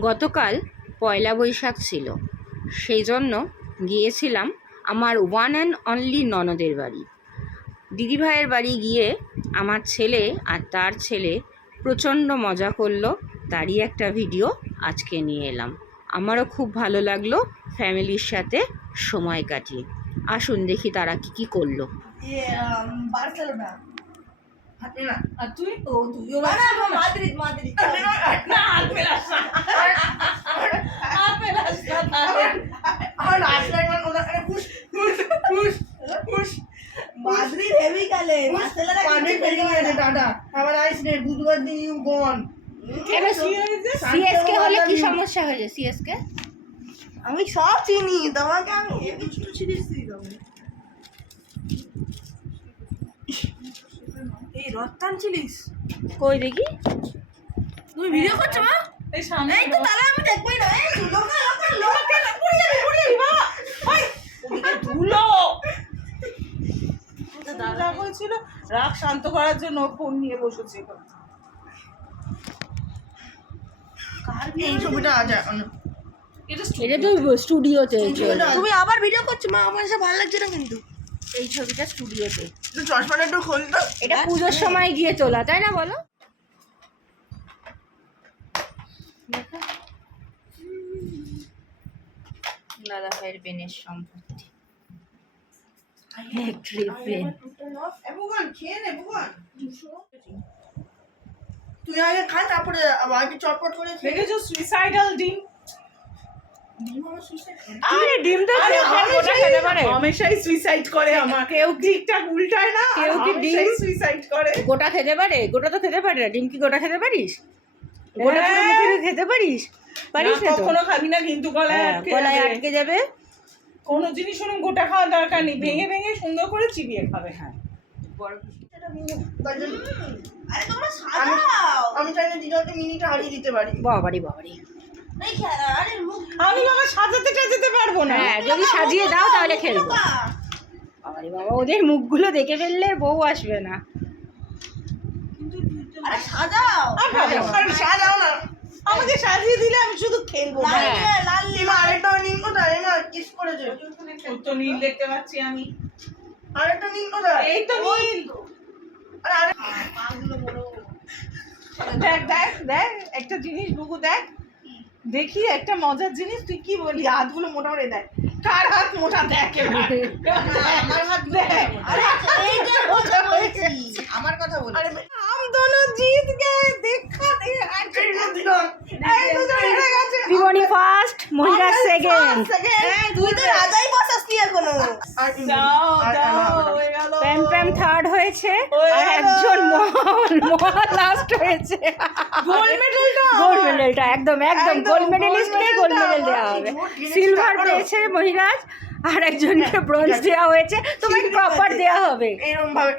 গতকাল পয়লা বৈশাখ ছিল। সেই জন্য গিয়েছিলাম আমার ওয়ান অ্যান্ড অনলি ননদের বাড়ি। দিদিভাইয়ের বাড়ি গিয়ে আমার ছেলে আর তার ছেলে প্রচণ্ড মজা করল, তারই একটা ভিডিও আজকে নিয়ে এলাম। আমারও খুব ভালো লাগল ফ্যামিলির সাথে সময় কাটিয়ে। আসুন দেখি তারা কি কি করল। বার্সেলোনা। তুই ও তুইও মাদ্রিদ মাদ্রিদ না। আমার push push push push Madrid heavy কালে গেছে টাটা আইস বুধবার দিন ইউ গন এবার? সিএসকে হলে কি সমস্যা হয়েছে সিএসকে আমি সব চিনি তোমাকে আমি হেভি কিছু চিনিস তুই তুমি রত্তান চিলিস কই দেখি? তুমি ভিডিও করছ মা? এই সামনে এই তো তাহলে আমি দেখবই না। এই লোকা লোকা লোকা পড়ে যাবে পড়ে যাবে বাবা ওই ওদিকে ধুলো। দাদা বলছিল রাগ শান্ত করার জন্য ফোন নিয়ে বসেছিল এই ছবিটা আছে এটা এটা তো স্টুডিওতে তুমি আবার ভিডিও করছ মা? আমার এসে ভালো লাগছে না কিন্তু। এই ছবিটা স্টুডিওতে। তো চশমাটা একটু খুলতো এটা পুজোর সময় গিয়ে তোলা তাই না বলো? দাদা ভাইয়ের পেনের সম্পত্তি। তুই আগে খা তারপরে আবার আগে চটপট করে খেয়ে দেখেছ সুইসাইডাল ডিম আরে ডিম তো গোটা খেতে পারে। হামেশাই সুইসাইড করে আমার কেউ ঠিকঠাক উল্টায় না। কেউ কি ডিম? সুইসাইড করে। গোটা খেতে পারে? গোটা তো খেতে পারে না। ডিম কি গোটা খেতে পারিস? গোটা হ্যাঁ। খেতে পারিস পারিস? না, না কখনো খাবি না কিন্তু গলায় হ্যাঁ, আটকে গলায় আটকে যাবে। কোনো জিনিস ওরকম গোটা খাওয়ার দরকার নেই। ভেঙে ভেঙে সুন্দর করে চিবিয়ে খাবে। হ্যাঁ। তাই জন্য আরে তোমরা সাজাও। আমি চাইলে মিনিটা হারিয়ে দিতে পারি। বাবারি বাবারি। আমি বাবা সাজাতে টাজাতে পারব না। হ্যাঁ যদি সাজিয়ে দাও তাহলে খেলব। বাবারি বাবা ওদের মুখগুলো দেখে ফেললে বউ আসবে না। আরে সাজাও। আর সাজাও না। আমাকে সাজিয়ে দিলে আমি শুধু খেলব। লাল হ্যাঁ। নীল, লাল নীল। আরেকটা কোথায় না কিস করেছে ওর তো নীল দেখতে পাচ্ছি আমি। আরেকটা কোথায় এই তো নীল। আরে আরে। দেখ দেখ দেখ একটা জিনিস বুকু দেখ। দেখি একটা মজার জিনিস তুই কি বলি হাতগুলো মোটা করে দেখ কার হাত মোটা দেখ এবার। আমার হাত দেখ আরে এই যে কথা বলছি আমার কথা বলছি अरे हम दोनों जीत गए देखा नहीं এই যে দিদাম এই দুজন হেরে গেছে ত্রিবণী ফার্স্ট মহিলা সেকেন্ড এই, তুই তো রাজাই বসাসনি এখনও প্যাম প্যাম থার্ড হয়েছে আর একজন লাস্ট হয়েছে। গোল্ড মেডেলটা। গোল্ড মেডেলটা একদম একদম একদম, গোল্ড মেডেলিস্টকে গোল্ড মেডেল দেওয়া হবে। সিলভার? পেয়েছে মহিরাজ আর একজনকে ব্রোঞ্জ দেওয়া হয়েছে। তোমাকে প্রপার দেওয়া হবে। এরকম ভাবে